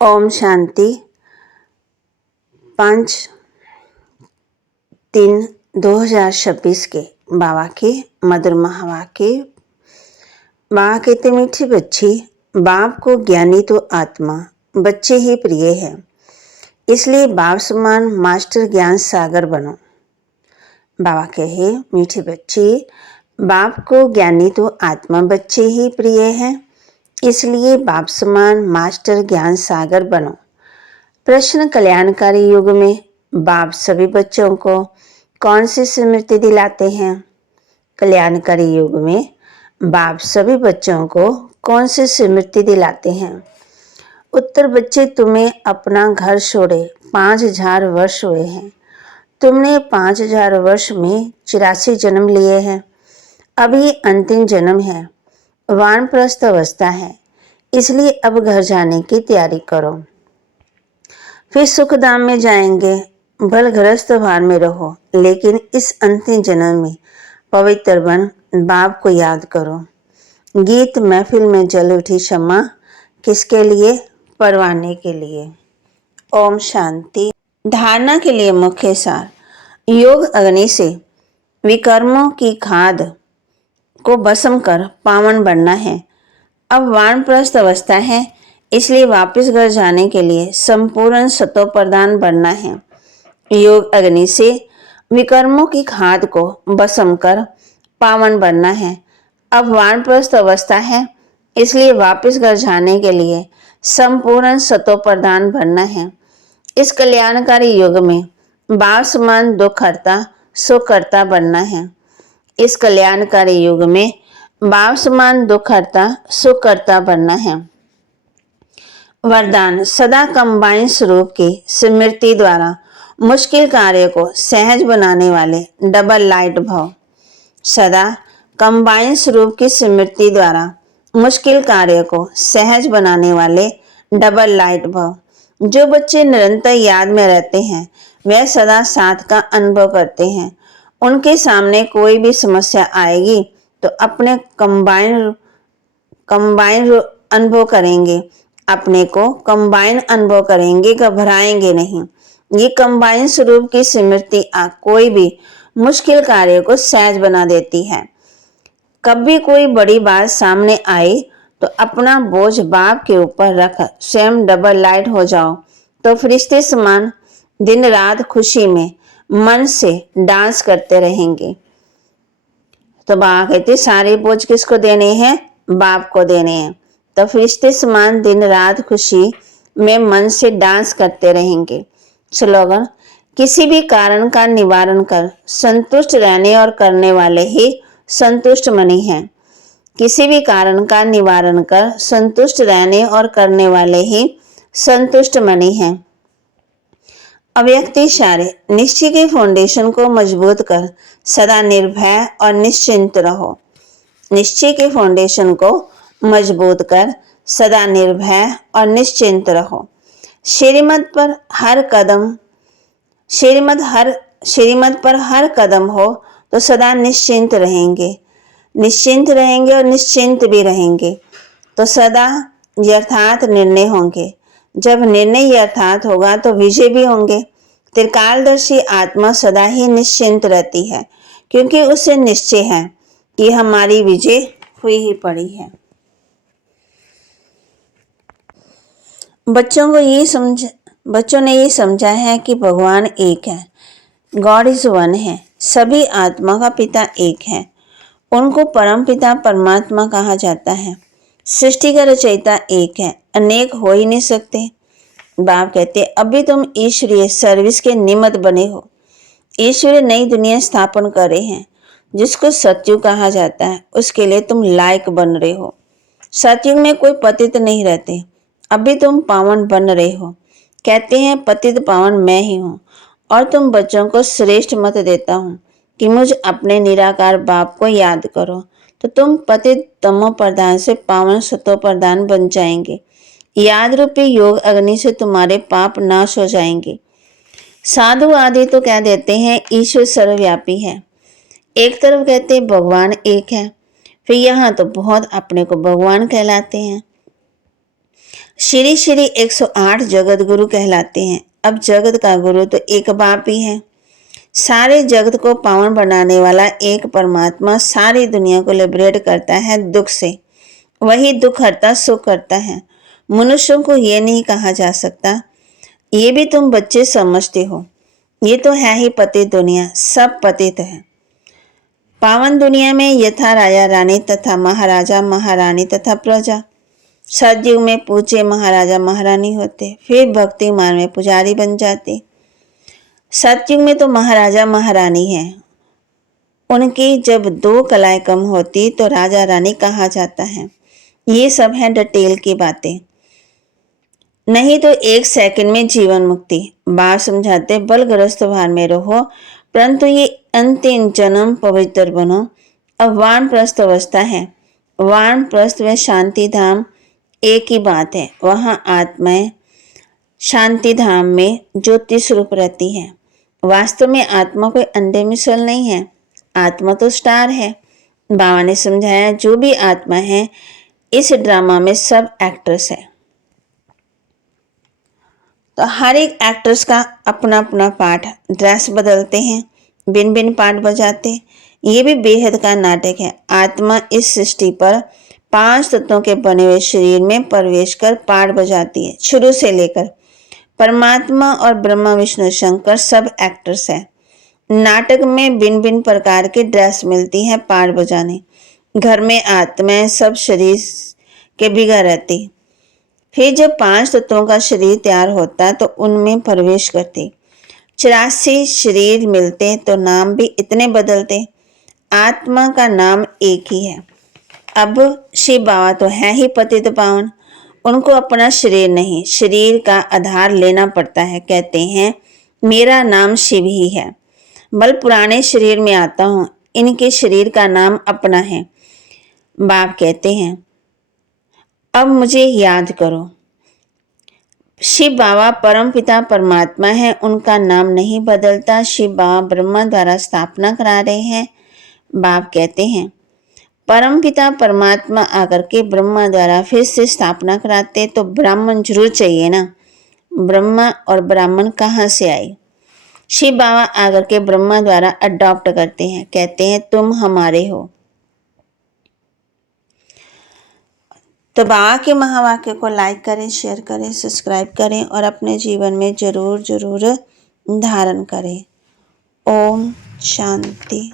ओम शांति। 5/3/2026 के बाबा के मधुर महावाक्य। बाबा कहते, मीठी बच्ची, बाप को ज्ञानी तो आत्मा बच्चे ही प्रिय है, इसलिए बाप समान मास्टर ज्ञान सागर बनो। बाबा कहे, मीठी बच्ची, बाप को ज्ञानी तो आत्मा बच्चे ही प्रिय है, इसलिए बाप समान मास्टर ज्ञान सागर बनो। प्रश्न, कल्याणकारी युग में बाप सभी बच्चों को कौन सी स्मृति दिलाते हैं? कल्याणकारी युग में बाप सभी बच्चों को कौन सी स्मृति दिलाते हैं? उत्तर, बच्चे, तुम्हें अपना घर छोड़े 5000 वर्ष हुए हैं। तुमने 5000 वर्ष में 84 जन्म लिए हैं। अभी अंतिम जन्म है, वानप्रस्थ अवस्था है, इसलिए अब घर जाने की तैयारी करो। फिर सुखधाम में जाएंगे। भल गृहस्थ भार में रहो, लेकिन इस अंतिम जन्म में पवित्र बन बाप को याद करो। गीत महफिल में जल उठी क्षमा, किसके लिए? परवाने के लिए। ओम शांति। धारणा के लिए मुख्य सार। योग अग्नि से विकर्मों की खाद को भस्म कर पावन बनना है। अब वानप्रस्थ अवस्था है, इसलिए वापस घर जाने के लिए संपूर्ण सतो प्रदान बनना है। योग अग्नि से विकर्मों की खाद को भस्म कर पावन बनना है। अब वानप्रस्थ अवस्था है, इसलिए वापस घर जाने के लिए संपूर्ण सतो प्रदान बनना है। इस कल्याणकारी युग में बाप समान दुख हरता सुख करता बनना है। इस कल्याणकारी युग में बाप समान दुख हरता सुख करता बनना है। वरदान, सदा कंबाइन स्वरूप की स्मृति द्वारा मुश्किल कार्य को सहज बनाने वाले डबल लाइट भव। सदा कंबाइन स्वरूप की स्मृति द्वारा मुश्किल कार्य को सहज बनाने वाले डबल लाइट भव। जो बच्चे निरंतर याद में रहते हैं, वह सदा साथ का अनुभव करते हैं। उनके सामने कोई भी समस्या आएगी तो अपने कंबाइन अनुभव करेंगे, अपने को कंबाइन अनुभव करेंगे, घबराएंगे नहीं। ये कंबाइन स्वरूप की स्मृति कोई भी मुश्किल कार्य को सहज बना देती है। कभी कोई बड़ी बात सामने आए तो अपना बोझ बाप के ऊपर रख स्वयं डबल लाइट हो जाओ, तो फरिश्ते समान दिन रात खुशी में मन से डांस करते रहेंगे। तो बाबा कहते, सारे बोझ किसको देने हैं? बाप को देने हैं। तो फरिश्ते समान दिन रात खुशी में मन से डांस करते रहेंगे। स्लोगन, किसी भी कारण का निवारण कर संतुष्ट रहने और करने वाले ही संतुष्ट मनी हैं। किसी भी कारण का निवारण कर संतुष्ट रहने और करने वाले ही संतुष्ट मनी हैं। अव्यक्त इशारे, निश्चय के फाउंडेशन को मजबूत कर सदा निर्भय और निश्चिंत रहो। निश्चय के फाउंडेशन को मजबूत कर सदा निर्भय और निश्चिंत रहो। श्रीमत पर हर कदम हो तो सदा निश्चिंत रहेंगे और निश्चिंत भी रहेंगे, तो सदा यथार्थ निर्णय होंगे। जब निर्णय यथार्थ होगा तो विजय भी होंगे। त्रिकालदर्शी आत्मा सदा ही निश्चिंत रहती है, क्योंकि उसे निश्चय है कि हमारी विजय हुई ही पड़ी है। बच्चों ने ये समझा है कि भगवान एक है, गॉड इज वन है, सभी आत्मा का पिता एक है। उनको परम पिता परमात्मा कहा जाता है। सृष्टि का रचयिता एक है, अनेक हो ही नहीं सकते। बाप कहते, अभी तुम ईश्वरीय सर्विस के निमित्त बने हो। ईश्वरीय नई दुनिया स्थापन कर रहे हैं, जिसको सतयुग कहा जाता है। उसके लिए तुम लायक बन रहे हो। सतयुग में कोई पतित नहीं रहते। अभी तुम पावन बन रहे हो। कहते हैं पतित पावन मैं ही हूँ, और तुम बच्चों को श्रेष्ठ मत देता हूँ कि मुझ अपने निराकार बाप को याद करो, तो तुम पतित तमो प्रधान से पावन सतो प्रधान बन जाएंगे। याद रूपी योग अग्नि से तुम्हारे पाप नाश हो जाएंगे। साधु आदि तो कह देते हैं ईश्वर सर्वव्यापी है। एक तरफ कहते हैं भगवान एक है, फिर यहाँ तो बहुत अपने को भगवान कहलाते हैं। श्री श्री 108 जगत गुरु कहलाते हैं। अब जगत का गुरु तो एक बाप ही है। सारे जगत को पावन बनाने वाला एक परमात्मा सारी दुनिया को लिबरेट करता है दुख से। वही दुख हरता सुख करता है। मनुष्यों को ये नहीं कहा जा सकता ये भी तुम बच्चे समझते हो, ये तो है ही पतित दुनिया, सब पतित है। पावन दुनिया में यथा राजा रानी तथा महाराजा महारानी तथा प्रजा। सतयुग में पूज्य महाराजा महारानी होते, फिर भक्ति मार्ग में पुजारी बन जाते। सतयुग में तो महाराजा महारानी है, उनकी जब 2 कलाएं कम होती तो राजा रानी कहा जाता है। ये सब है डिटेल की बातें, नहीं तो 1 सेकंड में जीवन मुक्ति। बाप समझाते बलग्रस्त भार में रहो, परंतु ये अंतिम जन्म पवित्र बनो। अब वानप्रस्थ अवस्था है। वानप्रस्थ व शांति धाम एक ही बात है। वहाँ आत्माएं शांति धाम में ज्योति स्वरूप रहती है। वास्तव में आत्मा कोई अंडे मिसल नहीं है, आत्मा तो स्टार है। बाबा ने समझाया जो भी आत्मा है इस ड्रामा में सब एक्टर्स है। तो हर एक एक्टर्स का अपना अपना पार्ट, ड्रेस बदलते हैं, भिन्न भिन्न पार्ट बजाते। ये भी बेहद का नाटक है। आत्मा इस सृष्टि पर 5 तत्वों के बने हुए शरीर में प्रवेश कर पार्ट बजाती है। शुरू से लेकर परमात्मा और ब्रह्मा विष्णु शंकर सब एक्टर्स हैं। नाटक में भिन्न भिन्न प्रकार के ड्रेस मिलती हैं पार्ट बजाने। घर में आत्माएं सब शरीर के बिगड़ रहती। फिर जब 5 तत्वों का शरीर तैयार होता तो उनमें प्रवेश करते। 84 शरीर मिलते तो नाम भी इतने बदलते। आत्मा का नाम एक ही है। अब शिव बाबा तो है ही पतित पावन, उनको अपना शरीर नहीं, शरीर का आधार लेना पड़ता है। कहते हैं मेरा नाम शिव ही है, बल पुराने शरीर में आता हूँ, इनके शरीर का नाम अपना है। बाप कहते हैं अब मुझे याद करो। शिव बाबा परम पिता परमात्मा है, उनका नाम नहीं बदलता। शिव बाबा ब्रह्मा द्वारा स्थापना करा रहे हैं। बाप कहते हैं परम पिता परमात्मा आकर के ब्रह्मा द्वारा फिर से स्थापना कराते तो ब्राह्मण जरूर चाहिए ना। ब्रह्मा और ब्राह्मण कहाँ से आए? शिव बाबा आकर के ब्रह्मा द्वारा अडॉप्ट करते हैं, कहते हैं तुम हमारे हो। तो बाबा के महावाक्य को लाइक करें, शेयर करें, सब्सक्राइब करें और अपने जीवन में जरूर जरूर धारण करें। ओम शांति।